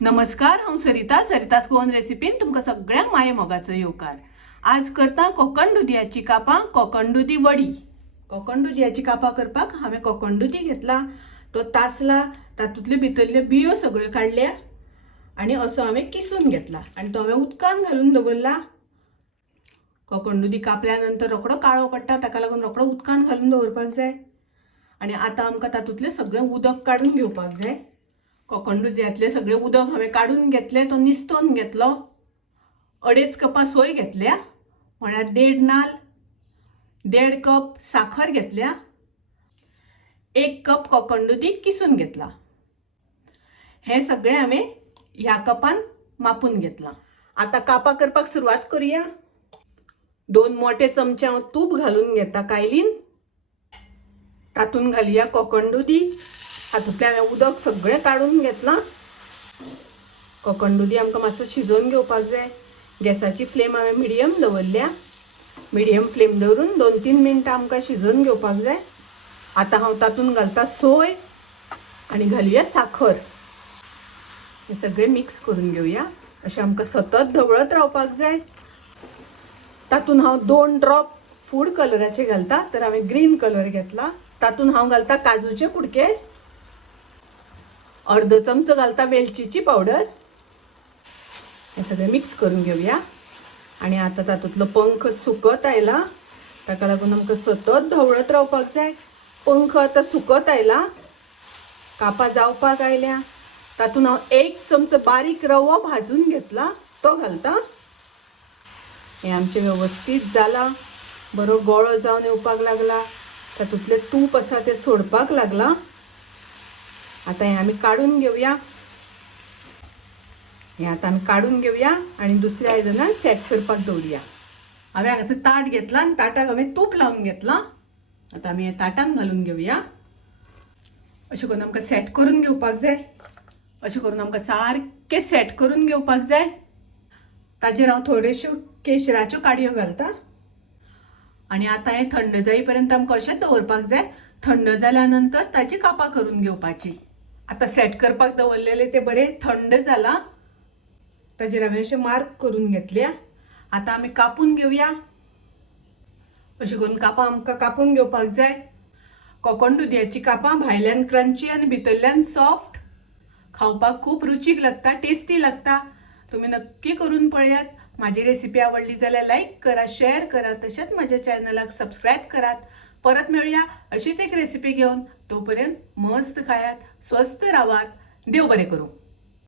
नमस्कार, हांव सरितास गोवन रेसिपीन तुमकां सगळ्यांक माये मोगाचो येवकार। आज करता कोकण दुदयाची कापां, कोकण दुदी वडी। कोकण दुदयाची कापां करपाक हांवें कोकण दुदी घेतला, तो तासला, तातूंतल्यो भितरल्यो बियो सगळ्यो काडल्या आनी असो हांवें किसून घेतला आनी तो हांवें उदकान घालून दवरला। कोकण दुदी कापल्या नंतर रोखडो काळो पडटा, ताका लागून रोखडो उदकान घालून दवरपाक जाय आनी आतां आमकां तातूंतलें सगळें उदक काडून घेवपाक जाय। कोकण दुदयातले सगळे उदक हांवें काडून घेतले, तो निस्तोन घेतलो। 2.5 कपां सोय घेतल्या, म्हळ्यार 1.5 नाल्ल, 1.5 कप साखर घेतल्या, 1 कप कोकण दुदी किसून घेतला। हे सगळे हांवें ह्या कपान मापून घेतला। आता कापां करपाक सुरवात करूया। 2 मोठे चमचे हांव तूप घालून घेता कायलीन, तातून घालुया कोकण दुदी। हातूंतलें हांवें उदक सगळें काडून घेतलां। कोकण दुदी आमकां मातसो शिजोवन घेवपाक जाय। गॅसाची फ्लेम हांवें मिडियम दवरल्या। मिडियम फ्लेम दवरून 2-3 मिनटां आमकां शिजोवन घेवपाक जाय। आतां हांव तातून घालता सोय आनी घालुया साखर। हे सगळें मिक्स करून घेवया। अशें आमकां सतत ढवळत रावपाक जाय। तातून हांव 2 ड्रॉप फूड कलराचे घालता, तर हांवें ग्रीन कलर घेतला। तातून हांव घालता काजूचे कुडके, अर्धो चमचो घालता वेलचीची पावडर। हे सगळें मिक्स करून घेवया आनी आतां तातूंतलो पंख सुकत आयला, ताका लागून आमकां सतत ढवळत रावपाक जाय। पंख आतां सुकत आयला, कापां जावपाक आयल्या। तातून हांव 1 चमचो बारीक रवो भाजून घेतला, तो घालता। हे आमचें वेवस्थीत जाला, बरो गोळो जावन येवपाक लागला, तातूंतलें तूप आसा तें सोडपाक लागला। आता हे आमी काडून घेवया। हे आता आमी काडून घेवया आनी दुसऱ्या आयदनान सेट करपाक दवरया। हांवें हांगासर ताट घेतला आनी ताटाक हांवें तूप लावन घेतला। आता आमी हे ताटान घालून घेवया। अशें करून आमकां सेट करून घेवपाक जाय। अशें करून आमकां सारकें सेट करून घेवपाक जाय। ताजेर हांव थोड्योश्यो केशराच्यो काडयो घालता आनी आतां हे थंड जाई पर्यंत आमकां अशेंच दवरपाक जाय। थंड जाल्या नंतर ताची कापां करून घेवपाची। आता सेट करपाक दवरलेले ते बरे थंड जाला, ताजेर हांवें अशें मार्क करून घेतल्या। आता आमी कापून घेवया। अशें करून कापां आमकां कापून घेवपाक जाय। कोकण दुदयाची कापां भायल्यान क्रंची आनी भितरल्यान सॉफ्ट, खावपाक खूब रुचीक लागता, टेस्टी लागता। तुम्ही नक्की करून पळयात। माझी रेसिपी आवडली जाल्यार लाईक करा, शेअर करा, तशेंच माझ्या चॅनलाक सबस्क्राईब करात। परत मिळूया अशीच एक रेसिपी घेऊन। तोपर्यंत मस्त खायात, स्वस्थ राहात, देव बरें करूं।